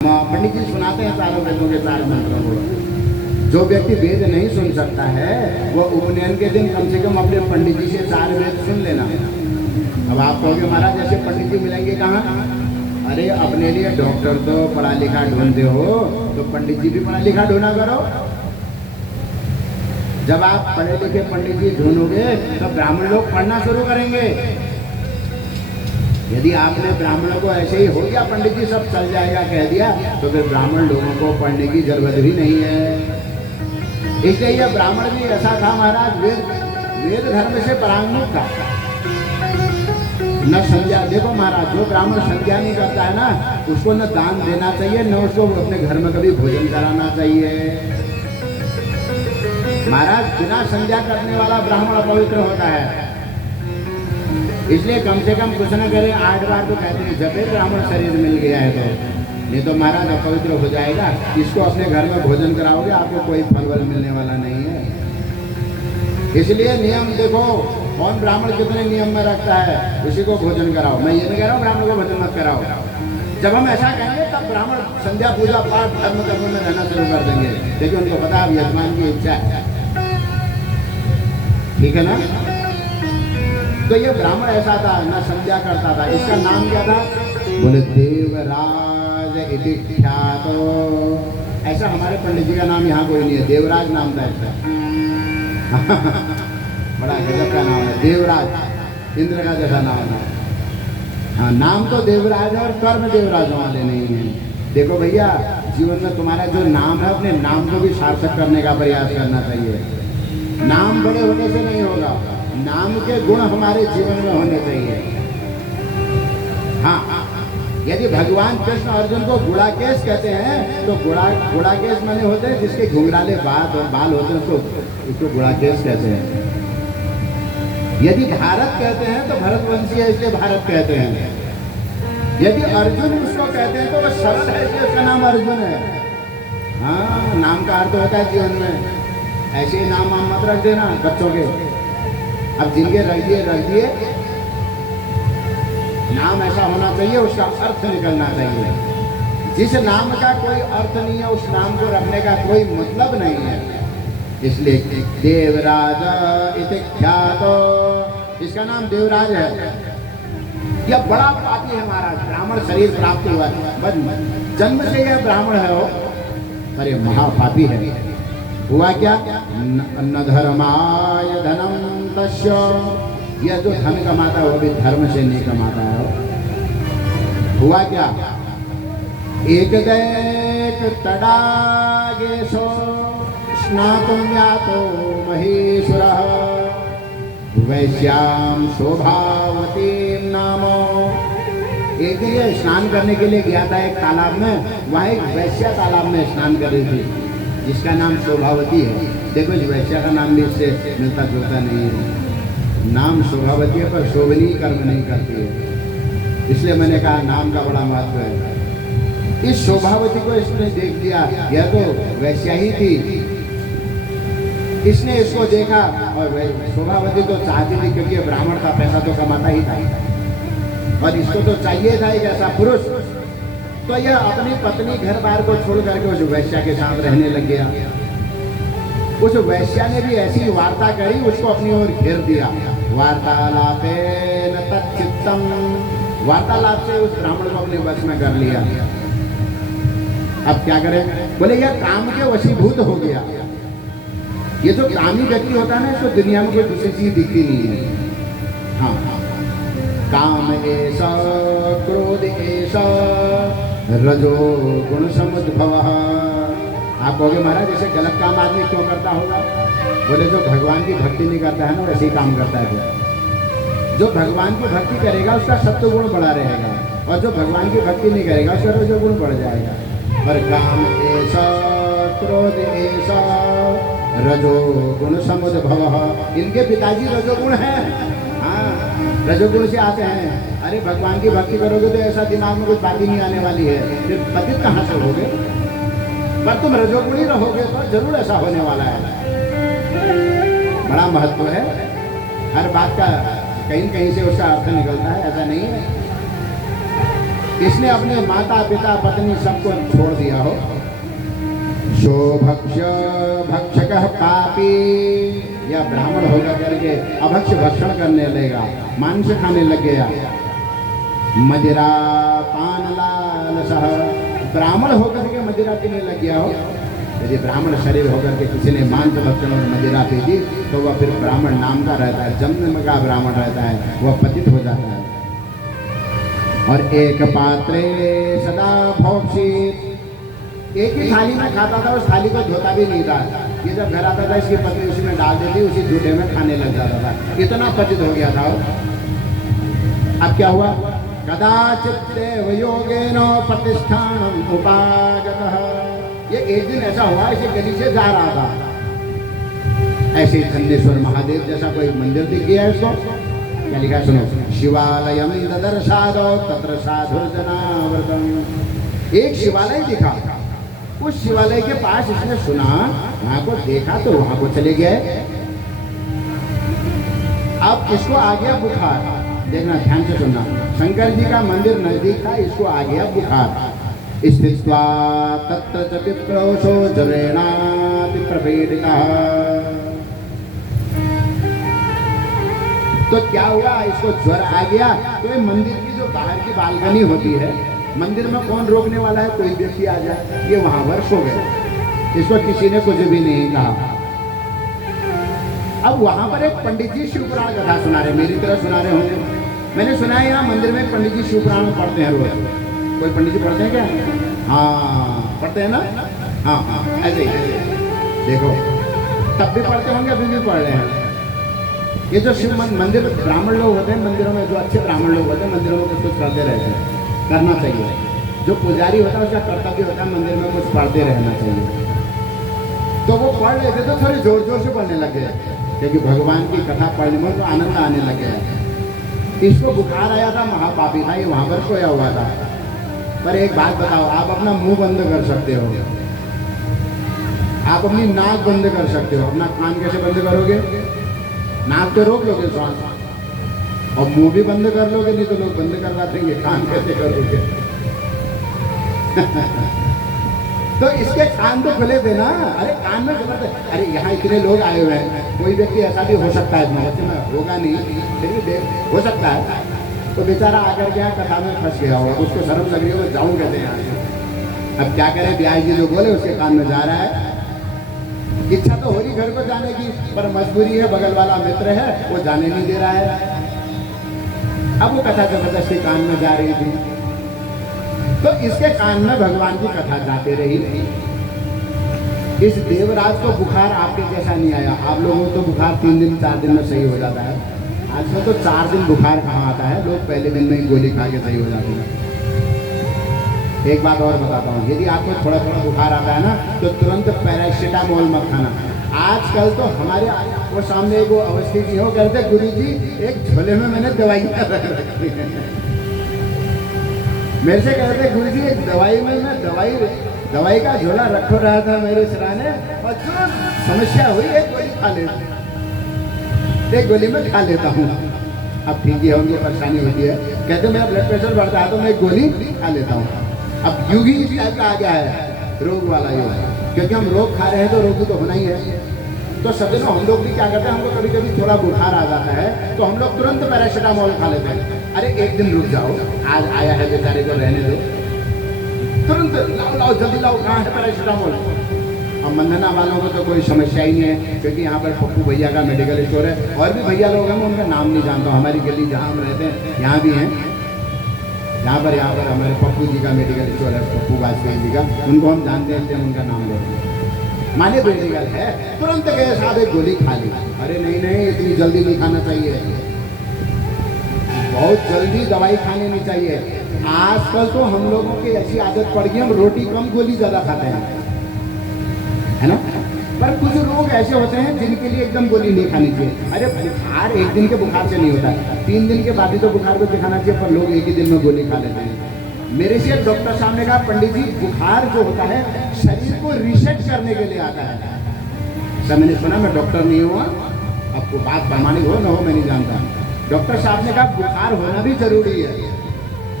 पंडित जी सुनाते हैं चारों वेदों के चार मंत्रों को। जो व्यक्ति वेद नहीं सुन सकता है वो उपनयन के दिन कम से कम अपने पंडित जी से चार वेद सुन लेना। अब आप कहोगे महाराज ऐसे पंडित जी मिलेंगे कहाँ? अरे अपने लिए डॉक्टर तो पढ़ा लिखा ढूंढते हो तो पंडित जी भी पढ़ा लिखा ढूंढा करो। जब आप पढ़े लिखे पंडित जी ढूंढोगे तो ब्राह्मण लोग पढ़ना शुरू करेंगे। यदि आपने ब्राह्मणों को ऐसे ही हो गया पंडित जी सब चल जाएगा कह दिया तो फिर ब्राह्मण लोगों को पढ़ने की जरूरत भी नहीं है। इसलिए यह ब्राह्मण भी ऐसा था महाराज, वेद धर्म से परांगमुख था, न संज्ञा। देखो महाराज, जो ब्राह्मण संज्ञा नहीं करता है ना उसको न दान देना चाहिए न उसको अपने घर में कभी भोजन कराना चाहिए। महाराज बिना संज्ञा करने वाला ब्राह्मण अपवित्र होता है। इसलिए कम से कम कुछ न करे 8 बार तो कहते हैं जब ब्राह्मण शरीर मिल गया है तो, नहीं तो महाराज अपवित्र हो जाएगा। इसको अपने घर में भोजन कराओगे आपको कोई फल वल मिलने वाला नहीं है। इसलिए नियम देखो, कौन ब्राह्मण कितने नियम में रखता है उसी को भोजन कराओ। मैं ये नहीं कह रहा हूँ ब्राह्मण को भोजन मत कराओ। जब हम ऐसा कहेंगे तब ब्राह्मण संध्या पूजा पाठ धर्म कर्म में रहना शुरू कर देंगे, लेकिन उनको पता है यजमान की इच्छा है, ठीक है ना। तो ये ब्राह्मण ऐसा था, न संध्या करता था। इसका नाम क्या था? बोले देवराज इति ख्यातो। ऐसा हमारे पंडित जी का नाम यहाँ कोई नहीं है, देवराज नाम था इसका। बड़ा गजब का नाम है देवराज, इंद्र का जैसा नाम है। हाँ, नाम तो देवराज है और कर्म देवराज वाले नहीं है। देखो भैया, जीवन में तुम्हारा जो नाम है अपने नाम को भी सार्थक करने का प्रयास करना चाहिए। नाम बड़े होने से नहीं होगा, नाम के गुण हमारे जीवन में होने चाहिए। हाँ, यदि भगवान कृष्ण अर्जुन को गुड़ाकेश कहते हैं तो गुड़ाकेश माने होते हैं जिसके घुंघराले बाल होते हैं तो उसको गुड़ाकेश कहते हैं। यदि भारत कहते हैं तो भरतवंशी है इसलिए भारत कहते हैं। यदि अर्जुन उसको कहते हैं तो वो सरल है इसलिए उसका नाम अर्जुन है। हाँ, नाम का अर्थ होता है जीवन में। ऐसे ही नाम मत रख देना बच्चों के। अब जिनके रख दिए नाम ऐसा होना चाहिए उसका अर्थ निकलना चाहिए। जिस नाम का कोई अर्थ नहीं है उस नाम को रखने का कोई मतलब नहीं है। इसलिए देवराज इति ख्यातो, इसका नाम देवराज है। यह बड़ा पापी है महाराज, ब्राह्मण शरीर प्राप्त हुआ है, बस जन्म से यह ब्राह्मण है वो, अरे महापापी है। हुआ क्या? न धर्माय धनम तस्य, यह जो धन कमाता है वो भी धर्म से नहीं कमाता है। हुआ क्या? एक दैक तडागेशो स्नातुं यातो महेश्वरः वैश्याम शोभावतीं नामो। एक दिन ये स्नान करने के लिए गया था एक तालाब में, वहाँ एक वैश्या तालाब में स्नान कर रही थी जिसका नाम शोभावती है। देखो इस वैश्या का नाम भी इससे मिलता जुलता नहीं है। नाम शोभावती है पर शोभनीय कर्म नहीं करती है, इसलिए मैंने कहा नाम का बड़ा महत्व है। इस शोभावती को इसने देख लिया, यह तो वैश्या ही थी। इसने इसको देखा और शोभावती तो चाहती थी क्योंकि ब्राह्मण का पैसा तो कमाता ही था और इसको तो चाहिए था एक ऐसा पुरुष। तो यह अपनी पत्नी घर बार को छोड़ करके उस वैश्या के साथ रहने लग गया। उस वैश्या ने भी ऐसी वार्ता करी, उसको अपनी ओर घेर दिया। वार्तालापेन तच्चित्तम, वार्तालाप से उस ब्राह्मण को अपने वश में कर लिया। अब क्या करें? बोले यह काम के वशीभूत हो गया। ये जो कामी व्यक्ति होता है ना इसको दुनिया में कोई दूसरी चीज दिखती नहीं है। हाँ, काम ऐसा क्रोध ऐसा रजो गुण समुद्भव। आप कहोगे महाराज जैसे गलत काम आदमी क्यों करता होगा? बोले जो भगवान की भक्ति नहीं करता है ना वैसे ही काम करता है। जो भगवान की भक्ति करेगा उसका सत्व गुण बढ़ा रहेगा और जो भगवान की भक्ति नहीं करेगा उसका रजो गुण बढ़ जाएगा। पर काम ऐसा क्रोध ऐसा रजो गुण समुद्भव, इनके पिताजी रजोगुण है। हाँ, रजोगुण से आते हैं। अरे भगवान की भक्ति करोगे तो ऐसा दिमाग में कुछ बात ही नहीं आने वाली है, फिर पतित कहाँ से होगे? पर तुम रजोगुणी रहोगे तो जरूर ऐसा होने वाला है। बड़ा महत्व है, हर बात का कहीं कहीं से उसका अर्थ निकलता है, ऐसा नहीं है। इसने अपने माता पिता पत्नी सबको छोड़ दिया हो। सो भक्षक पापी, या ब्राह्मण होकर करके अभक्ष भक्षण करने लगेगा, मांस खाने लग गया। मदिरा पान लालसः, ब्राह्मण होकर के मदिरा पीने लग गया हो। यदि ब्राह्मण शरीर होकर के किसी ने मांस भक्षण और मदिरा पी दी तो वह फिर ब्राह्मण नाम का रहता है, जन्म का ब्राह्मण रहता है, वह पतित हो जाता है। और एक पात्रे सदा भोक्षित, एक ही थाली में खाता था, उस थाली को धोता भी नहीं था। ये जब घर आता था इसकी पत्नी उसी में डाल देती, उसी जूठे में खाने लग जाता था, इतना पतित हो गया था। अब क्या हुआ? कदाचित् देवयोगेन प्रतिष्ठानम उपागतः, ये एक दिन ऐसा हुआ, इसे गली से जा रहा था, ऐसे चंदेश्वर महादेव जैसा कोई मंदिर दिख गया इसको। क्या लिखा सुनो, शिवालयम ददर्शादो तत्र साधुर्जनावर्तम, एक शिवालय दिखा, उस शिवालय के पास इसने सुना, वहां को देखा तो वहां को चले गए। अब इसको आ गया बुखार, देखना ध्यान से सुनना, शंकर जी का मंदिर नजदीक था, इसको आ गया बुखार। स्थित्वा तत्र च विप्रोषो जरेणाति प्रपीडितः, तो क्या हुआ, इसको ज्वर आ गया। तो ये मंदिर की जो बाहर की बालकनी होती है, मंदिर में कौन रोकने वाला है, कोई व्यक्ति आ जाए, ये वहां वर्ष हो गए, इसको किसी ने कुछ भी नहीं कहा। अब वहां पर एक पंडित जी शिवपुराण कथा सुना रहे, मेरी तरह सुना रहे होंगे। मैंने सुना है यहाँ मंदिर में पंडित जी शिवपुराण पढ़ते हैं रोज। कोई पंडित जी पढ़ते हैं क्या? हाँ पढ़ते हैं ना, हाँ हाँ ऐसे ही देखो, तब भी पढ़ते होंगे, अभी भी पढ़ रहे हैं। ये जो शिव मंदिर ब्राह्मण लोग होते हैं, मंदिरों में जो अच्छे ब्राह्मण लोग होते हैं, मंदिरों में कुछ कुछ करते रहते हैं, करना चाहिए। जो पुजारी होता है उसका कर्तव्य होता है मंदिर में कुछ पढ़ते रहना चाहिए। तो वो पढ़ रहे थे तो थोड़ी जोर जोर से पढ़ने लग गए, क्योंकि भगवान की कथा पढ़ने में तो आनंद आने लग गया। इसको बुखार आया था, महापापी था, ये वहां पर सोया हुआ था। पर एक बात बताओ, आप अपना मुंह बंद कर सकते हो, आप अपनी नाक बंद कर सकते हो, अपना कान कैसे बंद करोगे? नाक तो रोक लोगे श्वास, और मुंह भी बंद कर लोगे, नहीं तो लोग बंद करवा देंगे, कान कैसे करोगे? तो इसके कान तो खुले थे ना, अरे कान में खुला था। अरे यहाँ इतने लोग आए हुए हैं, कोई व्यक्ति ऐसा भी हो सकता है, मोहल्ले में होगा नहीं, फिर भी हो सकता है, तो बेचारा आकर के यहाँ कथा में फंस गया होगा, उसको शर्म लग रही होगी, जाऊँ कैसे यहाँ से? अब क्या करे, ब्याह जी जो बोले उसके कान में जा रहा है। इच्छा तो हो रही घर को जाने की, पर मजबूरी है, बगल वाला मित्र है वो जाने नहीं दे रहा है। अब वो कथा जबरदस्ती कान में जा रही थी, तो इसके कान में भगवान की कथा जाते रही। इस देवराज को बुखार आपके जैसा नहीं आया, आप लोगों को तो बुखार 3 दिन 4 दिन में सही हो जाता है, आजकल तो 4 दिन बुखार कहाँ आता है, लोग पहले दिन में ही गोली खा के सही हो जाते हैं। एक बात और बताता हूँ, यदि आपको थोड़ा थोड़ा बुखार आता है ना, तो तुरंत पैरासिटामोल मत खाना। आजकल तो हमारे वो सामने वो अवस्थी जी हो, कहते गुरु जी एक झोले में मैंने दवाई रखी है, मेरे से कहते गुरु जी एक दवाई में मैं दवाई का झोला रखो रहा था मेरे सिराने, और जो समस्या हुई एक गोली खा लेता, एक गोली में खा लेता हूँ। अब ठीक है, उनको परेशानी होती है, कहते मेरा ब्लड प्रेशर बढ़ता है तो मैं एक गोली खा लेता हूँ। अब युग ही इस टाइप का आ गया है, रोग वाला युग, क्योंकि हम रोग खा रहे हैं तो रोगी तो होना ही है। तो सज्जनों, हम लोग भी क्या करते हैं, हमको कभी कभी थोड़ा बुखार आ जाता है तो हम लोग तुरंत पैरासिटामोल खा लेते हैं। अरे एक दिन रुक जाओ, आज आया है बेचारे को रहने दो, तुरंत लाओ जल्दी लाओ, कहाँ है पैरासिटामोल? अब मंदना वालों को तो कोई समस्या ही नहीं है, क्योंकि यहाँ पर पप्पू भैया का मेडिकल स्टोर है, और भी भैया लोग हैं, मैं उनका नाम नहीं जानता हूँ, हमारी गली जहाँ हम रहते हैं यहाँ भी हैं, यहाँ पर हमारे पप्पू जी का मेडिकल स्टोर है, पप्पू वाजपेयी जी का, उनको हम जानते हैं, हम उनका नाम लेते हैं। माने मेडिकल है, तुरंत गए साहब एक गोली खा ली। अरे नहीं नहीं, इतनी जल्दी नहीं खाना चाहिए, बहुत जल्दी दवाई खानी नहीं चाहिए। आजकल तो हम लोगों की ऐसी आदत पड़ गई, हम रोटी कम गोली ज्यादा खाते हैं, है ना। पर कुछ लोग ऐसे होते हैं जिनके लिए एकदम गोली नहीं खानी चाहिए। अरे बुखार एक दिन के बुखार से नहीं होता है, 3 दिन के बाद ही तो बुखार को दिखाना चाहिए, पर लोग एक ही दिन में गोली खा लेते हैं। मेरे से डॉक्टर साहब ने कहा, पंडित जी बुखार जो होता है शरीर को रीसेट करने के लिए आता है। सर मैंने सुना, मैं डॉक्टर नहीं हुआ, आपको बात प्रामाणिक हो ना हो मैं नहीं जानता। डॉक्टर साहब ने कहा बुखार होना भी जरूरी है,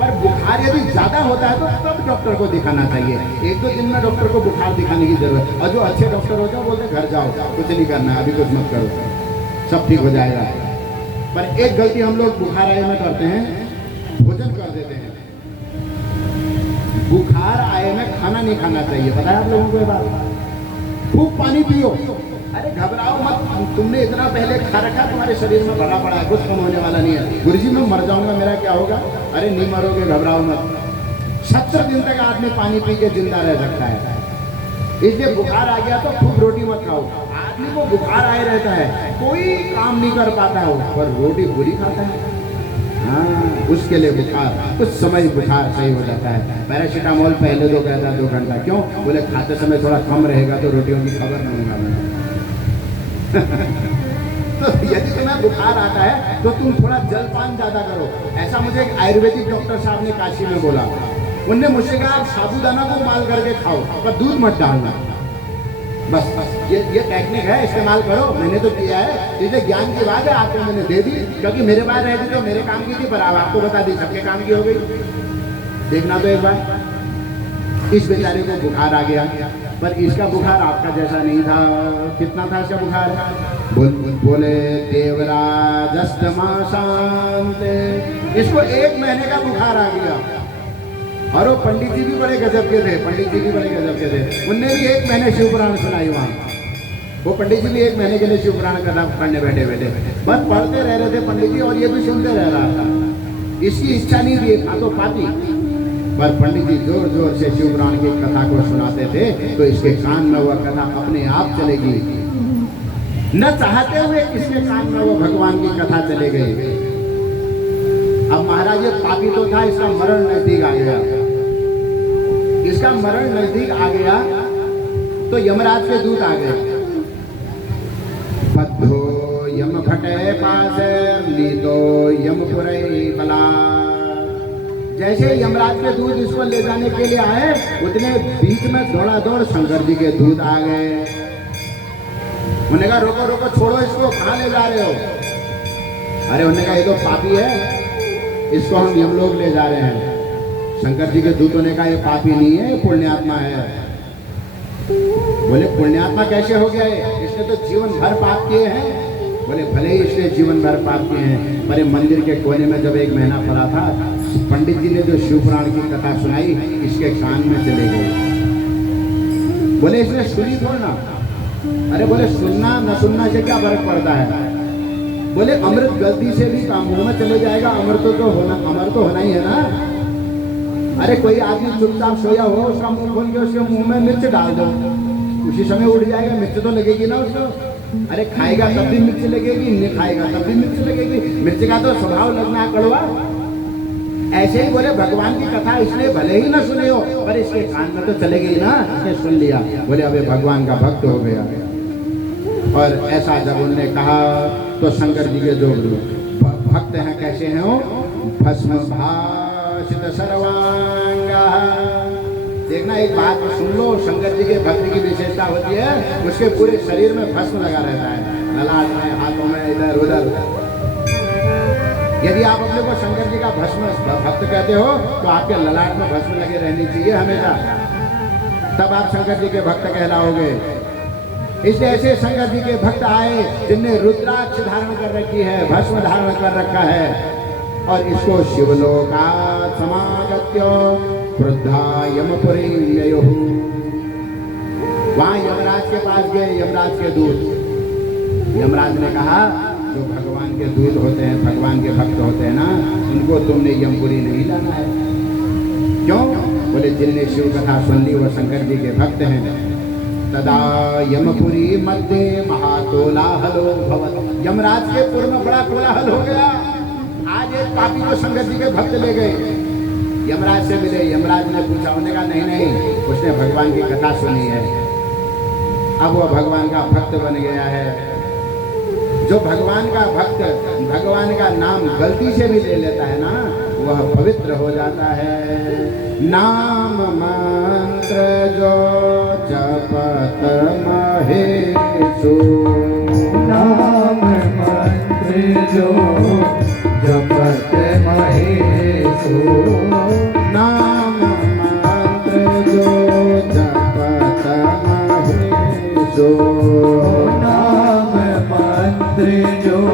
पर बुखार यदि ज़्यादा होता है तो तब डॉक्टर को दिखाना चाहिए। 1-2 दिन में डॉक्टर को बुखार दिखाने की जरूरत है। और जो अच्छे डॉक्टर होते हैं बोलते घर जाओ, कुछ नहीं करना, अभी कुछ मत करो, सब ठीक हो जाएगा। पर एक गलती हम लोग बुखार आए में करते हैं, भोजन कर देते हैं। बुखार आए में खाना नहीं खाना चाहिए, पता है आप लोगों को ये बात। खूब पानी पियो, अरे घबराओ मत, तुमने इतना पहले खा रखा, तुम्हारे शरीर में भरा पड़ा है, कुछ कम होने वाला नहीं है। गुरुजी मैं मर जाऊंगा, मेरा क्या होगा? अरे नहीं मरोगे, घबराओ मत। 70 दिन तक आदमी पानी पी के जिंदा रह सकता है। इसलिए बुखार आ गया तो खूब रोटी मत खाओ। आदमी को बुखार आए रहता है, कोई काम नहीं कर पाता हो, पर रोटी पूरी खाता है। हाँ, उसके लिए बुखार कुछ समय बुखार सही हो जाता है। पैरासीटामोल पहले दो कहता 2 घंटा, क्यों? बोले खाते समय थोड़ा कम रहेगा तो रोटियों की खबर नहीं होगा मैं। तो यदि तुम्हें बुखार आता है तो तुम थोड़ा जलपान ज्यादा करो। ऐसा मुझे एक आयुर्वेदिक डॉक्टर साहब ने काशी में बोला। उनने मुझसे कहा आप साबूदाना को उबाल करके खाओ, पर दूध मत डालना। बस ये टेक्निक है, इस्तेमाल करो। मैंने तो किया है, इसे ज्ञान की बात है, आपको मैंने दे दी, क्योंकि मेरे पास रहती तो मेरे काम की थी, पर अब आपको बता दी सबके काम की हो गई। देखना तो एक बार। इस बेचारे को बुखार आ गया, पर इसका बुखार आपका जैसा नहीं था। कितना था इसका बुखार? बोले देवराज अष्टमा शांत। इसको 1 महीने का बुखार आ गया। और वो पंडित जी भी बड़े गजब के थे, पंडित जी भी बड़े गजब के थे। उनने भी 1 महीने शिवपुराण सुनाई वहाँ। वो पंडित जी भी 1 महीने के लिए शिवपुराण करना पढ़ने बैठे बस पढ़ते रह रहे थे पंडित जी, और ये भी सुनते रह रहा था। इसकी इच्छा नहीं थी, था तो पाती, पर पंडित जी जोर जोर से शिवपुराण की कथा को सुनाते थे, तो इसके कान में वह कथा अपने आप चलेगी। न चाहते हुए इसके कान में वो भगवान की कथा चले गई। अब महाराज ये पापी तो था, इसका मरण नजदीक आ गया। इसका मरण नजदीक आ गया तो यमराज के दूत आ गए। बद्धो यम फटे पास नीतो यमपुरै बला। जैसे यमराज के दूत इसको ले जाने के लिए आए, उतने बीच में दौड़ा दौड़ शंकर जी के दूत आ गए। उन्होंने कहा रोको रोको, छोड़ो इसको, कहाँ ले जा रहे हो? अरे उन्होंने कहा ये तो पापी है, इसको हम यमलोक ले जा रहे हैं। शंकर जी के दूतों ने कहा ये पापी नहीं है, पुण्यात्मा है। बोले पुण्यात्मा कैसे हो गया है? इसने तो जीवन भर पाप किए हैं। बोले भले ही इसने जीवन भर पाप किए हैं, पर मंदिर के कोने में जब 1 महीना पड़ा था, पंडित जी ने जो शिवपुराण की कथा सुनाई, इसके कान में चले गए। बोले इसने सुनी थोड़ा। अरे बोले सुनना न सुनना से क्या फर्क पड़ता है? बोले अमृत गलती से भी मुंह में चले जाएगा, अमर तो होना ही है ना। अरे कोई आदमी चुपचाप सोया हो, उसका मुंह खोल के उसके मुंह में मिर्च डाल दो, उसी समय उठ जाएगा, मिर्च तो लगेगी ना उसको। अरे खाएगा तब भी मिर्च लगेगी, नहीं खाएगा तब भी मिर्च लगेगी। मिर्च का तो स्वभाव लगना कड़वा। ऐसे ही बोले भगवान की कथा इसने भले ही ना सुने हो, पर इसके कान में तो चलेगी ना, इसने सुन लिया। बोले अब भागवान का भक्त हो गया। और ऐसा जब उन्होंने कहा तो शंकर जी के जो भक्त हैं कैसे हैं वो? भस्म भाषित सर्वांगा। देखना एक बात सुन लो, शंकर जी के भक्त की विशेषता होती है, उसके पूरे शरीर में भस्म लगा रहता है, ललाट में, हाथों में, इधर उधर। यदि आप अपने को शंकर जी का भस्म भक्त कहते हो तो आपके ललाट में भस्म लगे रहनी चाहिए हमेशा, तब आप शंकर जी के भक्त कहलाओगे। इसलिए ऐसे शंकर जी के भक्त आए जिनने रुद्राक्ष धारण कर रखी है, भस्म धारण कर रखा है, और इसको शिवलोका समागत्य वृद्धा यमपुरी ययुः। वहां यमराज के पास गए, यमराज के दूत। यमराज ने कहा जो भगवान के दूत होते हैं, भगवान के भक्त होते हैं ना, उनको तुमने यमपुरी नहीं लाना है। क्यों? बोले जिनने शिव कथा सुन ली वो शंकर जी के भक्त हैं। तदा यमपुरी मध्य महाकोलाहलो भवत्। यमराज के पुर में बड़ा कोलाहल हो गया। आज एक पापी को शंकर जी के भक्त ले गए, यमराज से मिले। यमराज ने पूछा, उन्होंने कहा नहीं, उसने भगवान की कथा सुनी है, अब वो भगवान का भक्त बन गया है। जो भगवान का भक्त भगवान का नाम गलती से भी ले लेता है ना, वह पवित्र हो जाता है। नाम मंत्र जो जपत महेशु, नाम मंत्र जो जपत महेशु, सो नाम मंत्र जो